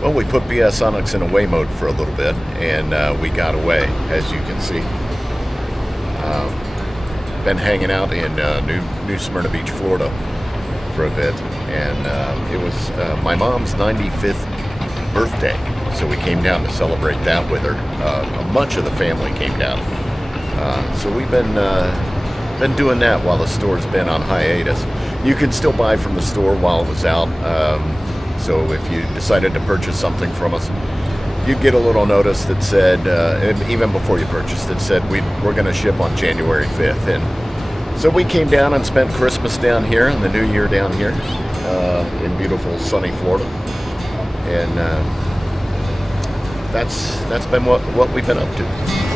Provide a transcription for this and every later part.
Well, we put BSonex in away mode for a little bit, and we got away, as you can see. Been hanging out in New Smyrna Beach, Florida for a bit, and it was my mom's 95th birthday, so we came down to celebrate that with her. Much of the family came down, so we've been doing that while the store's been on hiatus. You can still buy from the store while it was out, so if you decided to purchase something from us, you'd get a little notice that said, and even before you purchased it, said we're going to ship on January 5th. And so we came down and spent Christmas down here and the New Year down here in beautiful sunny Florida. And that's been what we've been up to.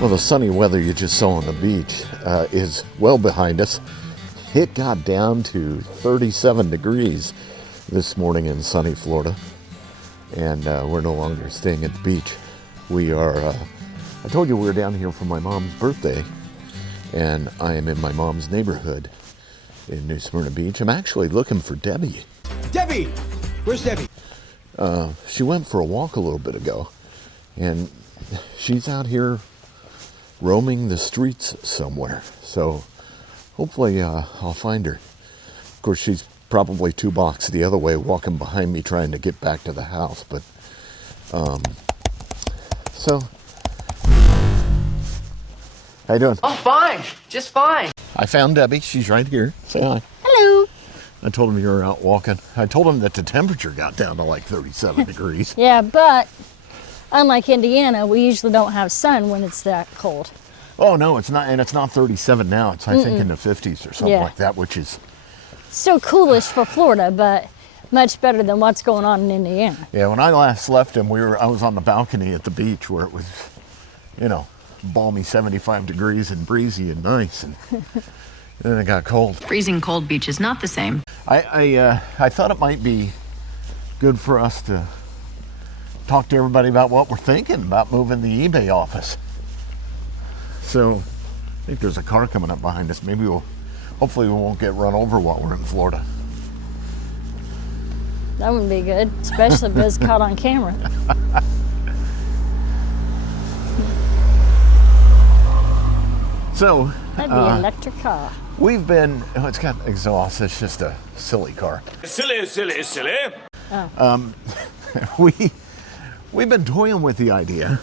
Well, the sunny weather you just saw on the beach is well behind us. It got down to 37 degrees this morning in sunny Florida, and we're no longer staying at the beach. We are, I told you we were down here for my mom's birthday, and I am in my mom's neighborhood in New Smyrna Beach. I'm actually looking for Debbie. Debbie! Where's Debbie? She went for a walk a little bit ago, and she's out here roaming the streets somewhere. So hopefully I'll find her. Of course, she's probably 2 blocks the other way, walking behind me, trying to get back to the house. But so, how you doing? Oh, fine, just fine. I found Debbie. She's right here. Say hi. Hello. I told him you were out walking. I told him that the temperature got down to like 37 degrees. Yeah, but unlike Indiana, we usually don't have sun when it's that cold. Oh no, it's not, and it's not 37 now. It's I think in the 50s or something like that, which is still coolish for Florida, but much better than what's going on in Indiana. Yeah, when I last left him, I was on the balcony at the beach where it was, balmy 75 degrees and breezy and nice, and then it got cold. Freezing cold beach is not the same. I thought it might be good for us to talk to everybody about what we're thinking about moving the eBay office. So I think there's a car coming up behind us. Hopefully we won't get run over while we're in Florida. That wouldn't be good, especially if it's caught on camera. So that'd be an electric car. We've been, it's got exhaust, it's just a silly car. Silly. Oh. We've been toying with the idea,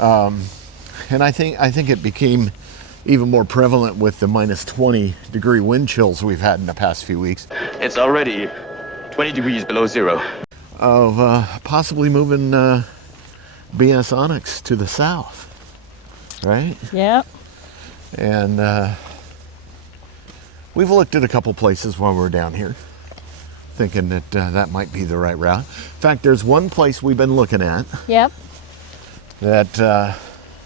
and I think it became even more prevalent with the minus 20 degree wind chills we've had in the past few weeks. It's already 20 degrees below zero. Of possibly moving BSonex to the south, right? Yep. And we've looked at a couple places while we're down here, thinking that that might be the right route. In fact, there's one place we've been looking at. Yep. That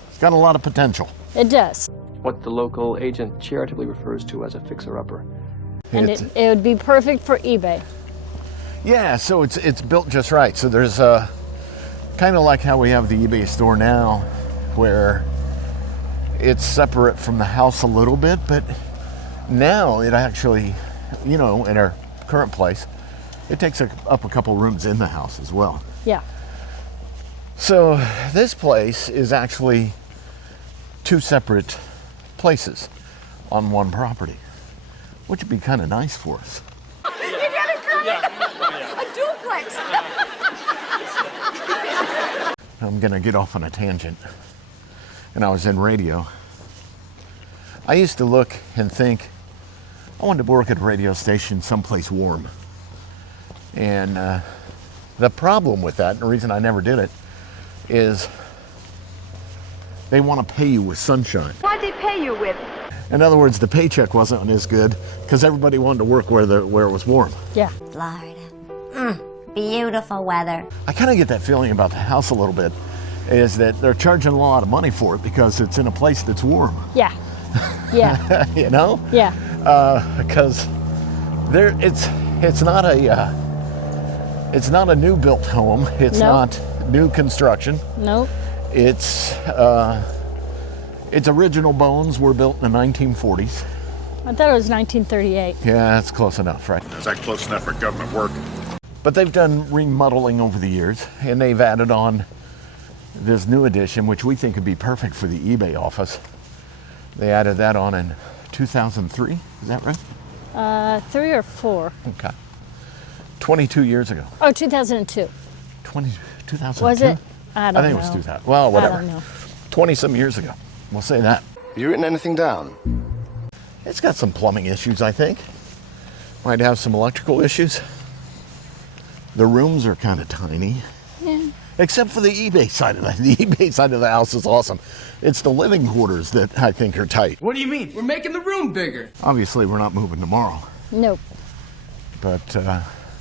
it's got a lot of potential. It does. What the local agent charitably refers to as a fixer-upper. And it would be perfect for eBay. Yeah, so it's built just right. So there's kind of like how we have the eBay store now, where it's separate from the house a little bit, but now it actually, in our current place, it takes up a couple rooms in the house as well. Yeah. So this place is actually 2 separate places on one property, which would be kind of nice for us. You got it coming? A duplex. I'm gonna get off on a tangent. And I was in radio. I used to look and think, I wanted to work at a radio station someplace warm. And the problem with that, and the reason I never did it, is they want to pay you with sunshine. What'd they pay you with? In other words, the paycheck wasn't as good because everybody wanted to work where it was warm. Yeah. Florida. Beautiful weather. I kind of get that feeling about the house a little bit, is that they're charging a lot of money for it because it's in a place that's warm. Yeah. Yeah. You know? Yeah. Because It's not a new built home. It's Nope. not new construction. Nope. Its original bones were built in the 1940s. I thought it was 1938. Yeah, that's close enough, right? Is that close enough for government work? But they've done remodeling over the years, and they've added on this new addition, which we think would be perfect for the eBay office. They added that on in 2003. Is that right? 3 or 4. Okay. 22 years ago. Oh, 2002. 2002? Was it? I don't know. I think it was 2000. Well, whatever. I don't know. 20 some years ago. We'll say that. You written anything down? It's got some plumbing issues, I think. Might have some electrical issues. The rooms are kind of tiny. Yeah. Except for the eBay side of the eBay side of the house is awesome. It's the living quarters that I think are tight. What do you mean? We're making the room bigger. Obviously, we're not moving tomorrow, Nope. but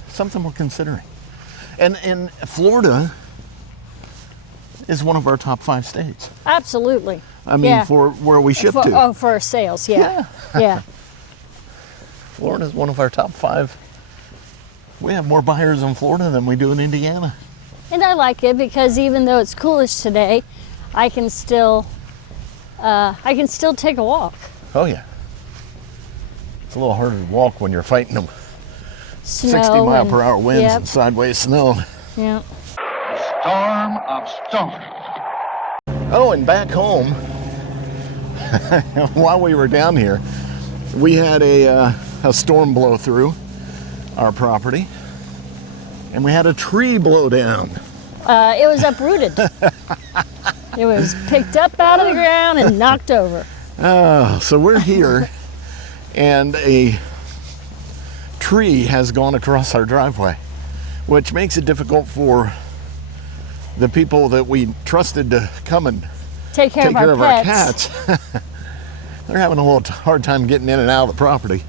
something we're considering. And Florida is one of our top 5 states. Absolutely. I mean, Yeah. for where we ship For, to. oh, for sales, yeah. Yeah. Florida is one of our top 5. We have more buyers in Florida than we do in Indiana. And I like it because even though it's coolish today, I can still take a walk. Oh yeah. It's a little harder to walk when you're fighting them Snow 60 mile and- per hour winds Yep. and sideways snow. Yeah. Storm of stone. Oh, and back home, while we were down here, we had a storm blow through our property, and we had a tree blow down. It was uprooted. It was picked up out of the ground and knocked over. So we're here, and a tree has gone across our driveway, which makes it difficult for the people that we trusted to come and Take care take of care our of our pets. cats. They're having a little hard time getting in and out of the property.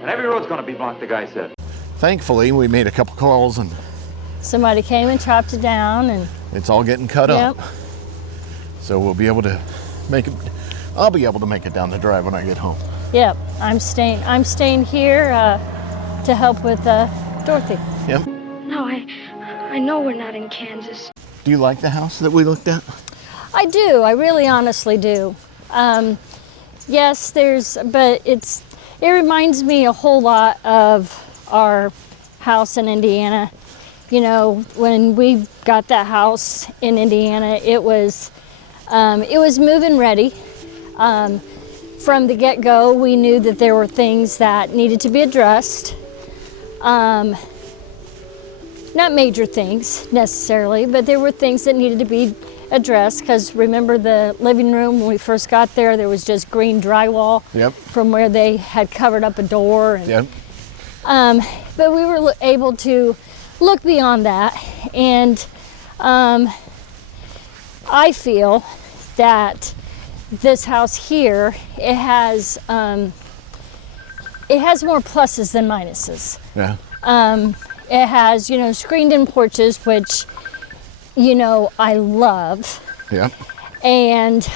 And every road's gonna be blocked, the guy said. Thankfully, we made a couple calls and Somebody came and chopped it down, and it's all getting cut Yep. up. So we'll be able to make it. I'll be able to make it down the drive when I get home. yep, I'm staying here to help with Dorothy. Yep. No, I know we're not in Kansas. Do you like the house that we looked at? I do. I really honestly do. Yes, but it reminds me a whole lot of our house in Indiana. You know, when we got that house in Indiana, it was move-in ready. From the get-go, we knew that there were things that needed to be addressed. Not major things necessarily, but there were things that needed to be addressed, because remember the living room when we first got there was just green drywall. Yep. From where they had covered up a door. And, Yep. but we were able to look beyond that, and I feel that this house here, it has more pluses than minuses. Yeah. It has, screened-in porches, which, I love, Yep. and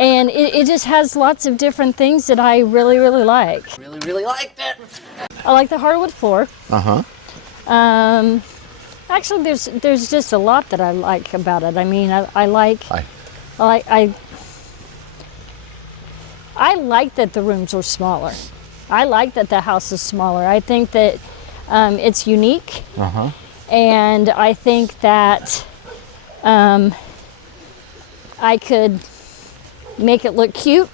it just has lots of different things that I really, really like. Really like that. I like the hardwood floor. Uh-huh. Actually, there's just a lot that I like about it. I mean, I like that the rooms are smaller. I like that the house is smaller. I think that it's unique. Uh-huh. And I think that I could make it look cute.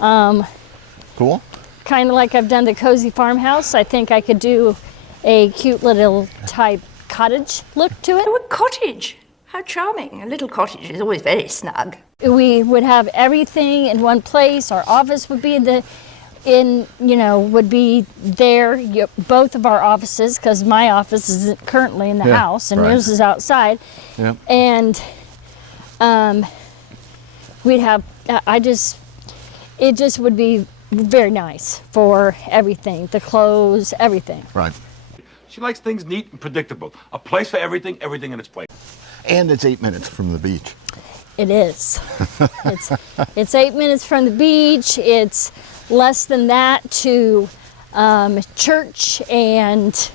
Cool. Kind of like I've done the cozy farmhouse. I think I could do a cute little type cottage look to it. Oh, a cottage. How charming. A little cottage is always very snug. We would have everything in one place. Our office would be would be there. Both of our offices, because my office is currently in the Yeah, house and right. yours is outside. Yep. And we'd have, it just would be very nice for everything, the clothes, everything. Right. She likes things neat and predictable. A place for everything, everything in its place. And it's 8 minutes from the beach. It is. It's 8 minutes from the beach. It's less than that to church and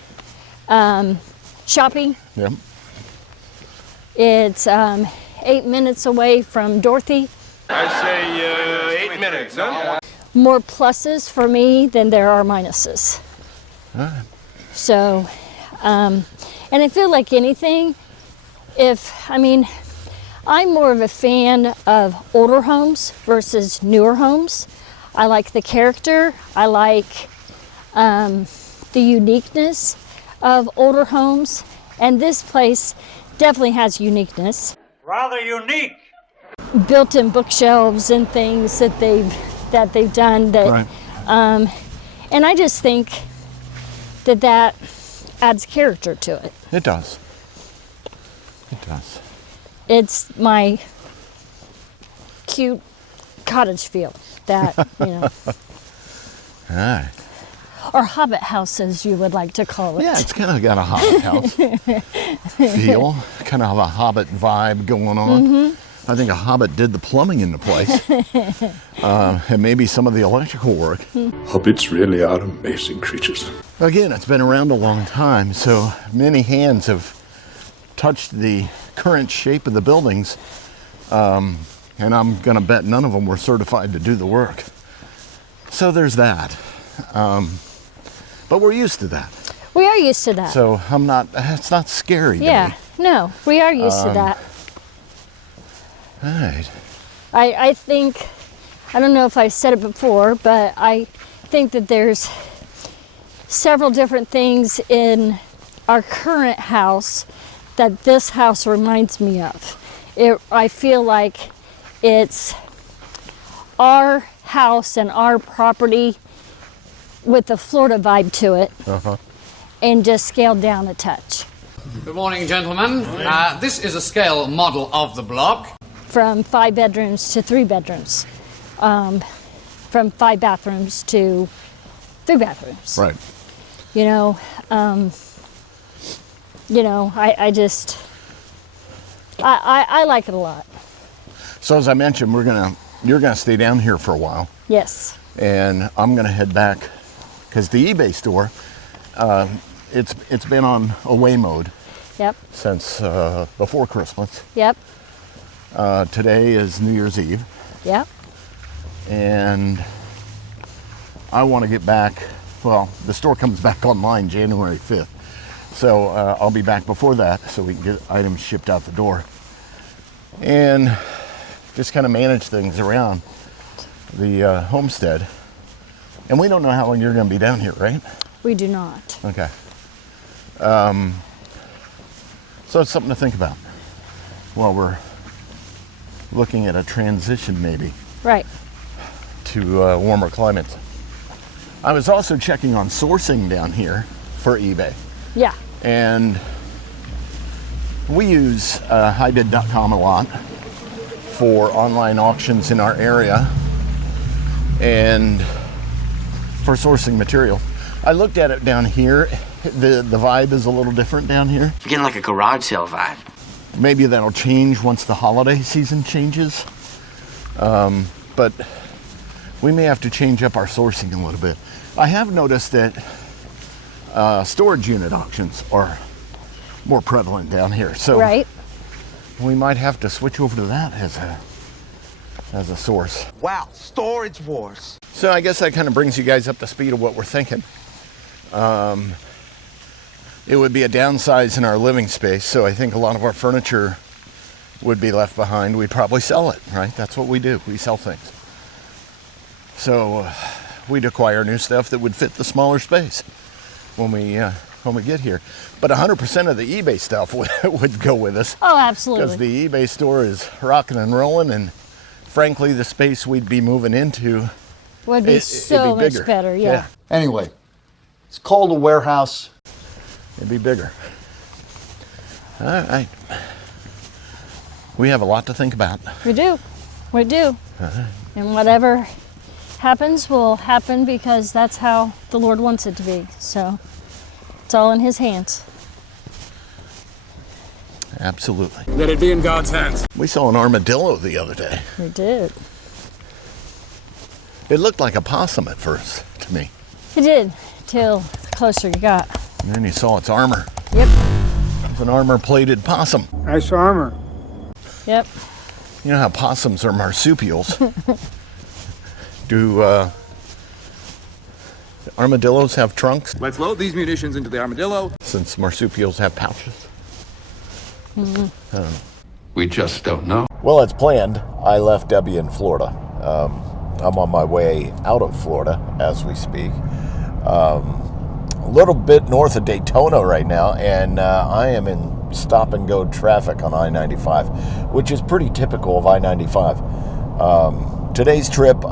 shopping. Yep. It's 8 minutes away from Dorothy. I say 8 minutes, huh? More pluses for me than there are minuses. All right. So, and I feel like anything, I'm more of a fan of older homes versus newer homes. I like the character. I like the uniqueness of older homes. And this place definitely has uniqueness. Rather unique. Built-in bookshelves and things that they've done that, Right. and I just think that adds character to it. It does. It does. It's my cute cottage feel that, All right. or hobbit house as you would like to call it. Yeah, it's kind of got a Hobbit house feel, kind of have a Hobbit vibe going on. Mm-hmm. I think a Hobbit did the plumbing in the place, and maybe some of the electrical work. Hobbits really are amazing creatures. Again, it's been around a long time, so many hands have touched the current shape of the buildings, and I'm going to bet none of them were certified to do the work. So there's that. But we're used to that. We are used to that. So it's not scary to yeah, me. no, we are used to that. All right. I think, I don't know if I said it before, but I think that there's several different things in our current house that this house reminds me of. I feel like it's our house and our property with the Florida vibe to it, and just scaled down a touch. Good morning, gentlemen. This is a scale model of the block. From 5 bedrooms to 3 bedrooms, from 5 bathrooms to 3 bathrooms. Right. I like it a lot. So as I mentioned, you're gonna stay down here for a while, Yes. and I'm gonna head back because the eBay store, it's been on away mode Yep. since before Christmas. Yep. Today is New Year's Eve, Yep. and I want to get back. Well, the store comes back online January 5th, so I'll be back before that so we can get items shipped out the door and just kind of manage things around the homestead. And we don't know how long you're going to be down here, right? We do not. Okay. So it's something to think about while we're looking at a transition maybe Right. to warmer climates. I was also checking on sourcing down here for eBay, Yeah. and we use highbid.com a lot for online auctions in our area and for sourcing material. I looked at it down here. The vibe is a little different down here. You're getting like a garage sale vibe. Maybe that'll change once the holiday season changes. But we may have to change up our sourcing a little bit. I have noticed that storage unit auctions are more prevalent down here. So Right. we might have to switch over to that as a source. Wow, storage wars. So I guess that kind of brings you guys up to speed of what we're thinking. It would be a downsize in our living space, so I think a lot of our furniture would be left behind. We'd probably sell it, right? That's what we do. We sell things. So we'd acquire new stuff that would fit the smaller space when we get here. But 100% of the eBay stuff would go with us. Oh, Because absolutely. the eBay store is rocking and rolling, and frankly, the space we'd be moving into Would be it'd so be much bigger. better. Yeah. Anyway, it's called a warehouse. It'd be bigger. All right. We have a lot to think about. We do. We do. And whatever happens will happen because that's how the Lord wants it to be. So it's all in His hands. Absolutely. Let it be in God's hands. We saw an armadillo the other day. We did. It looked like a possum at first to me. It did, till the closer you got. And then you saw its armor. Yep. It's an armor-plated possum. Nice armor. Yep. You know how possums are marsupials. Do armadillos have trunks? Let's load these munitions into the armadillo. Since marsupials have pouches? We just don't know. Well, as planned, I left Debbie in Florida. I'm on my way out of Florida as we speak. A little bit north of Daytona right now, and I am in stop-and-go traffic on I-95, which is pretty typical of I-95. Today's trip,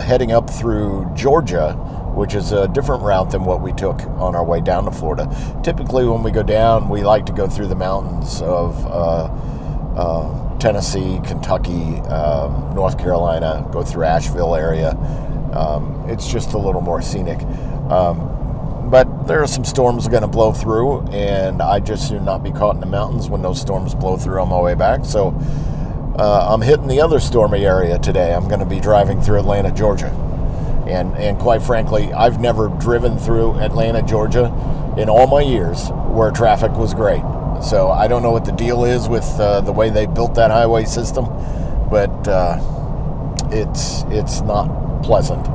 heading up through Georgia, which is a different route than what we took on our way down to Florida. Typically, when we go down, we like to go through the mountains of Tennessee, Kentucky, North Carolina, go through Asheville area. It's just a little more scenic. But there are some storms going to blow through, and I just should not be caught in the mountains when those storms blow through on my way back. So I'm hitting the other stormy area today. I'm going to be driving through Atlanta, Georgia. And quite frankly, I've never driven through Atlanta, Georgia in all my years where traffic was great. So I don't know what the deal is with the way they built that highway system, but it's not pleasant.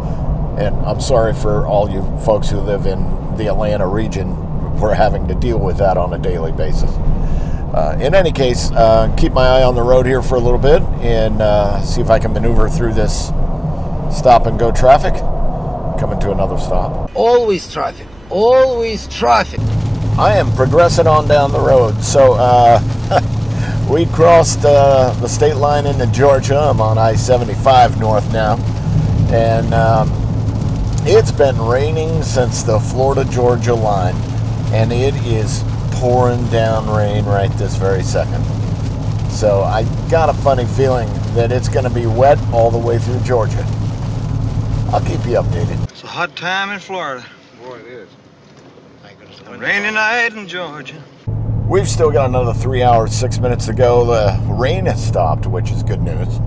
And I'm sorry for all you folks who live in the Atlanta region. We're having to deal with that on a daily basis. In any case, keep my eye on the road here for a little bit and see if I can maneuver through this stop-and-go traffic. Coming to another stop. Always traffic. Always traffic. I am progressing on down the road. So we crossed the state line into Georgia. I'm on I-75 north now. And it's been raining since the Florida-Georgia line. And it is pouring down rain right this very second. So I got a funny feeling that it's going to be wet all the way through Georgia. I'll keep you updated. It's a hot time in Florida. Boy, it is. A rainy night in Georgia. We've still got another 3 hours, 6 minutes to go. The rain has stopped, which is good news.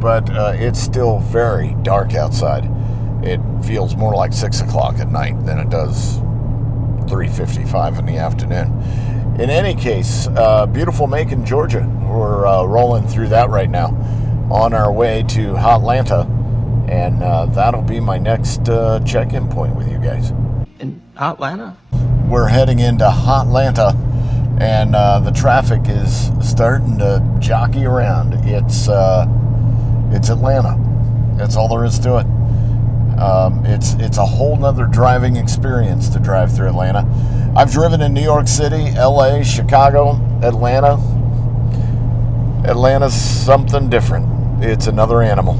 But it's still very dark outside. It feels more like 6 o'clock at night than it does 3:55 in the afternoon. In any case, beautiful Macon, Georgia. We're rolling through that right now on our way to Hotlanta. And that'll be my next check-in point with you guys. In Atlanta? We're heading into Hotlanta, and the traffic is starting to jockey around. It's Atlanta. That's all there is to it. It's a whole nother driving experience to drive through Atlanta. I've driven in New York City, LA, Chicago, Atlanta. Atlanta's something different. It's another animal.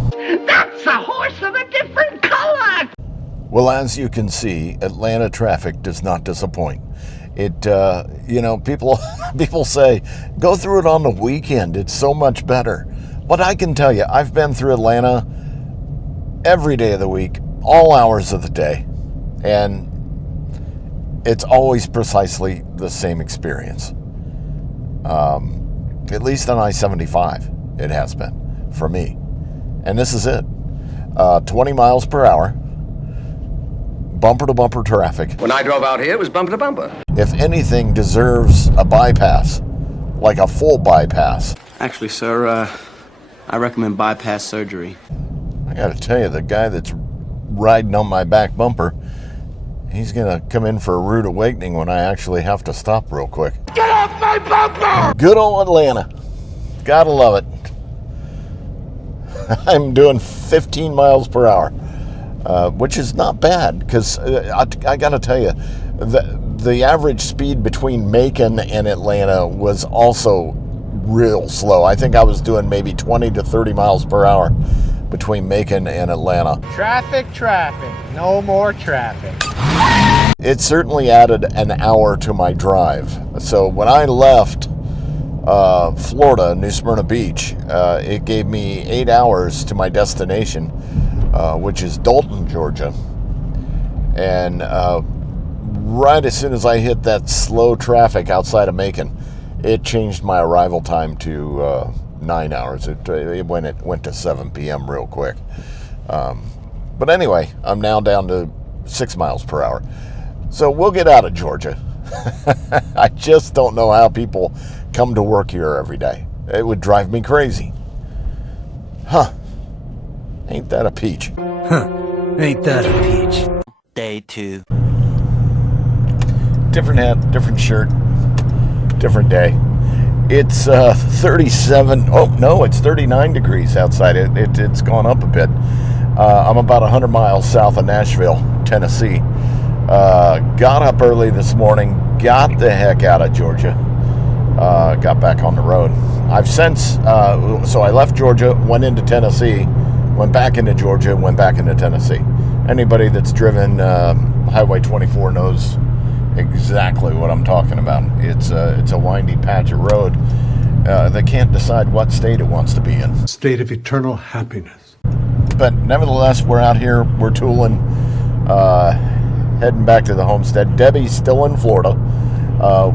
That's a horse of a different color. Well, as you can see, Atlanta traffic does not disappoint. It, people say, go through it on the weekend. It's so much better. But I can tell you, I've been through Atlanta every day of the week, all hours of the day, and it's always precisely the same experience. At least on I-75, it has been for me. And this is it. 20 miles per hour, bumper-to-bumper traffic. When I drove out here, it was bumper to bumper. If anything deserves a bypass, like a full bypass. Actually, sir, I recommend bypass surgery. I gotta tell you, the guy that's riding on my back bumper, he's gonna come in for a rude awakening when I actually have to stop real quick. Get off my bumper! Good old Atlanta. Gotta love it. I'm doing 15 miles per hour, which is not bad, because I gotta tell you, the average speed between Macon and Atlanta was also real slow. I think I was doing maybe 20 to 30 miles per hour between Macon and Atlanta. Traffic, no more traffic. It certainly added an hour to my drive. So when I left Florida, New Smyrna Beach, it gave me 8 hours to my destination, which is Dalton, Georgia. And right as soon as I hit that slow traffic outside of Macon, it changed my arrival time to 9 hours. It went to 7 p.m. real quick. But anyway, I'm now down to 6 miles per hour. So we'll get out of Georgia. I just don't know how people come to work here every day. It would drive me crazy. Huh. Ain't that a peach? Huh. Ain't that a peach? Day 2. Different hat, different shirt, different day. It's 37, oh no, it's 39 degrees outside. It's gone up a bit. I'm about 100 miles south of Nashville, Tennessee. Got up early this morning, got the heck out of Georgia, got back on the road. I've since, so I left Georgia, went into Tennessee, went back into Georgia, went back into Tennessee. Anybody that's driven Highway 24 knows exactly what I'm talking about. It's a windy patch of road that can't decide what state it wants to be in. State of eternal happiness. But nevertheless, we're out here, we're tooling, heading back to the homestead. Debbie's still in Florida,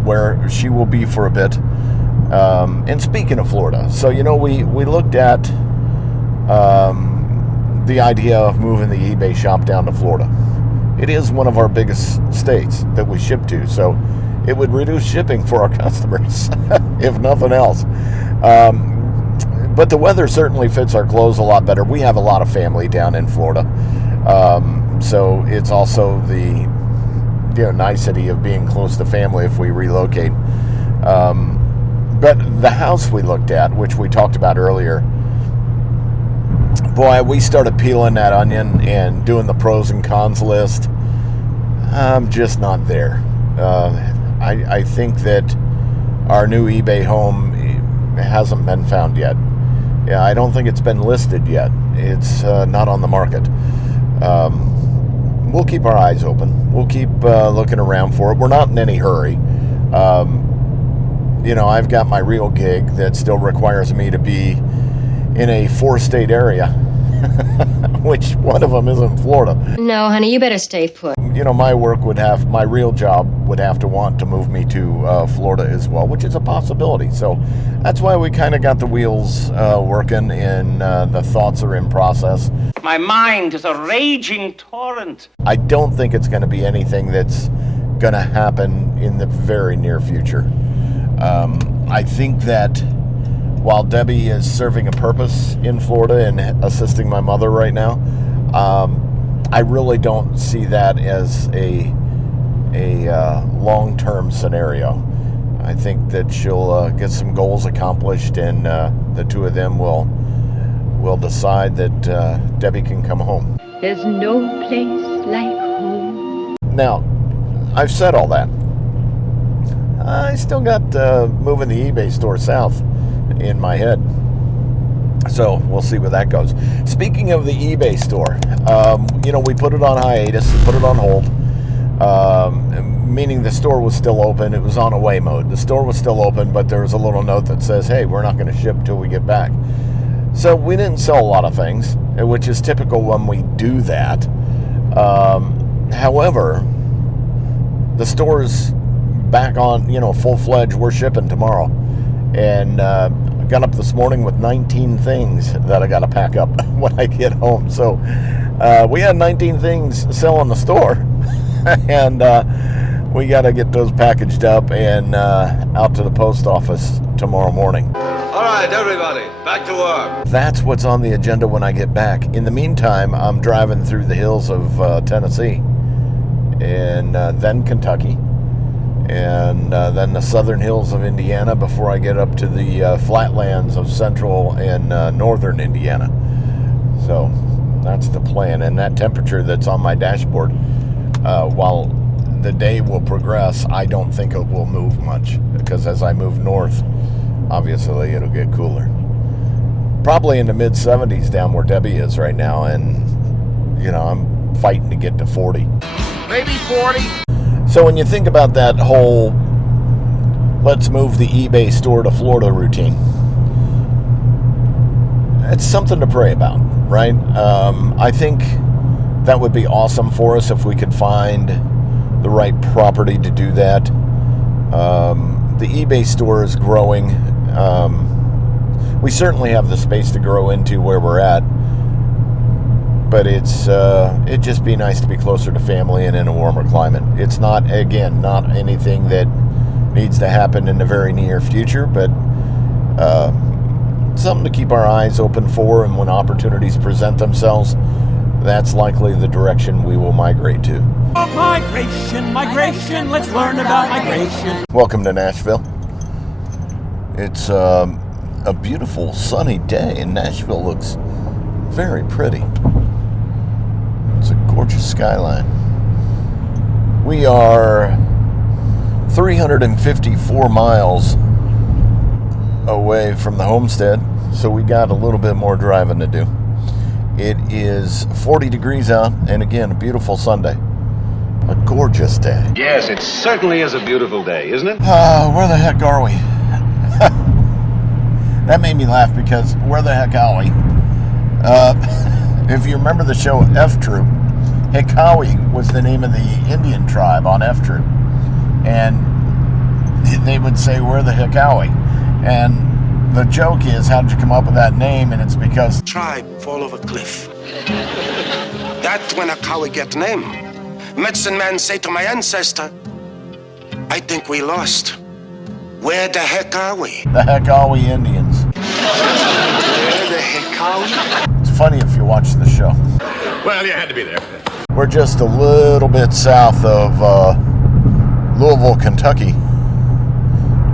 where she will be for a bit. And speaking of Florida, so we looked at the idea of moving the eBay shop down to Florida. It is one of our biggest states that we ship to, so it would reduce shipping for our customers, if nothing else. But the weather certainly fits our clothes a lot better. We have a lot of family down in Florida, so it's also the nicety of being close to family if we relocate. But the house we looked at, which we talked about earlier, boy, we started peeling that onion and doing the pros and cons list. I'm just not there. I think that our new eBay home hasn't been found yet. Yeah, I don't think it's been listed yet. It's not on the market. We'll keep our eyes open. We'll keep looking around for it. We're not in any hurry. I've got my real gig that still requires me to be in a 4-state area, which one of them isn't Florida. No, honey, you better stay put. My real job would have to want to move me to Florida as well, which is a possibility. So that's why we kind of got the wheels working and the thoughts are in process. My mind is a raging torrent. I don't think it's going to be anything that's going to happen in the very near future. I think that while Debbie is serving a purpose in Florida and assisting my mother right now, I really don't see that as a long-term scenario. I think that she'll get some goals accomplished, and the two of them will decide that Debbie can come home. There's no place like home. Now, I've said all that. I still got moving the eBay store south in my head. So we'll see where that goes. Speaking of the eBay store, we put it on hiatus, put it on hold, meaning the store was still open. It was on away mode. The store was still open, but there was a little note that says, hey, we're not going to ship till we get back. So we didn't sell a lot of things, which is typical when we do that. However, the store's back on, full-fledged. We're shipping tomorrow. And got up this morning with 19 things that I got to pack up when I get home. So we had 19 things selling the store. And we got to get those packaged up and out to the post office tomorrow morning. All right, everybody, back to work. That's what's on the agenda when I get back. In the meantime, I'm driving through the hills of Tennessee and then Kentucky. And then the southern hills of Indiana before I get up to the flatlands of central and northern Indiana. So that's the plan. And that temperature that's on my dashboard, while the day will progress, I don't think it will move much, because as I move north, obviously it'll get cooler. Probably in the mid-70s down where Debbie is right now, and I'm fighting to get to 40. Maybe 40. So when you think about that whole let's move the eBay store to Florida routine, it's something to pray about, right? I think that would be awesome for us if we could find the right property to do that. The eBay store is growing. We certainly have the space to grow into where we're at. but it'd just be nice to be closer to family and in a warmer climate. It's not, again, not anything that needs to happen in the very near future, but something to keep our eyes open for, and when opportunities present themselves, that's likely the direction we will migrate to. Migration, let's learn about migration. Welcome to Nashville. It's a beautiful sunny day, and Nashville looks very pretty. It's a gorgeous skyline. We are 354 miles away from the homestead, so we got a little bit more driving to do. It is 40 degrees out, and again, a beautiful Sunday. A gorgeous day. Yes, it certainly is a beautiful day, isn't it? Where the heck are we? That made me laugh because where the heck are we? If you remember the show F Troop, Hikawi was the name of the Indian tribe on F Troop. And they would say, where the heck are we? And the joke is, how did you come up with that name? And it's because tribe fall over cliff. That's when a cow get name. Medicine man say to my ancestor, I think we lost. Where the heck are we? The heck are we Indians? Where the heck are we? It's funny if you watch the show. Well, you had to be there. We're just a little bit south of Louisville, Kentucky.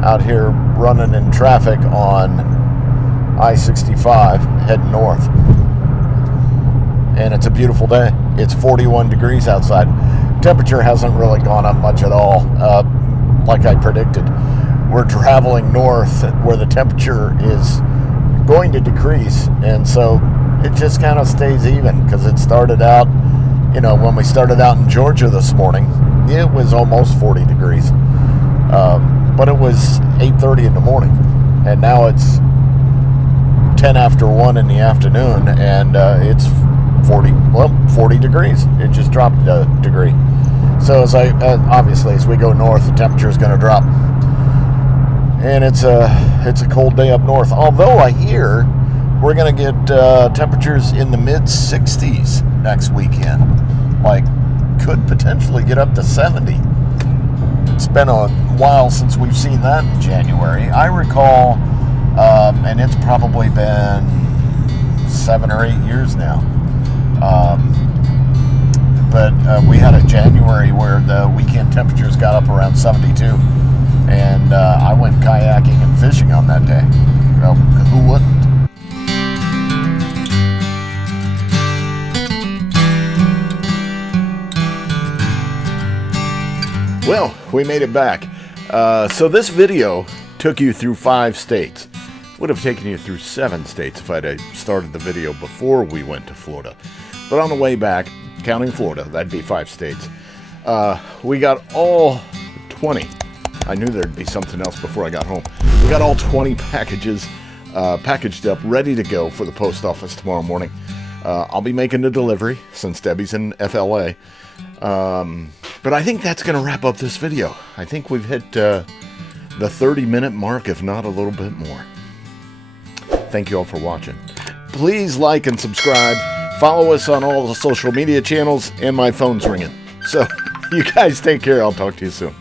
Out here running in traffic on I-65 heading north. And it's a beautiful day. It's 41 degrees outside. Temperature hasn't really gone up much at all, like I predicted. We're traveling north where the temperature is going to decrease, and so it just kind of stays even, because it started out, when we started out in Georgia this morning, it was almost 40 degrees. But it was 8:30 in the morning, and now it's 10 after 1 in the afternoon, and it's 40 degrees. It just dropped a degree. So obviously as we go north, the temperature is going to drop, and it's a cold day up north. Although I hear we're going to get temperatures in the mid 60s next weekend, like could potentially get up to 70. It's been a while since we've seen that in January. I recall, and it's probably been 7 or 8 years now. But we had a January where the weekend temperatures got up around 72, and I went kayaking and fishing on that day. Who wouldn't? Well, we made it back. So this video took you through 5 states. Would have taken you through 7 states if I'd started the video before we went to Florida. But on the way back, counting Florida, that'd be 5 states. We got all 20. I knew there'd be something else before I got home. We got all 20 packages packaged up, ready to go for the post office tomorrow morning. I'll be making the delivery since Debbie's in FLA. But I think that's going to wrap up this video. I think we've hit the 30-minute mark, if not a little bit more. Thank you all for watching. Please like and subscribe. Follow us on all the social media channels, and my phone's ringing. So you guys take care. I'll talk to you soon.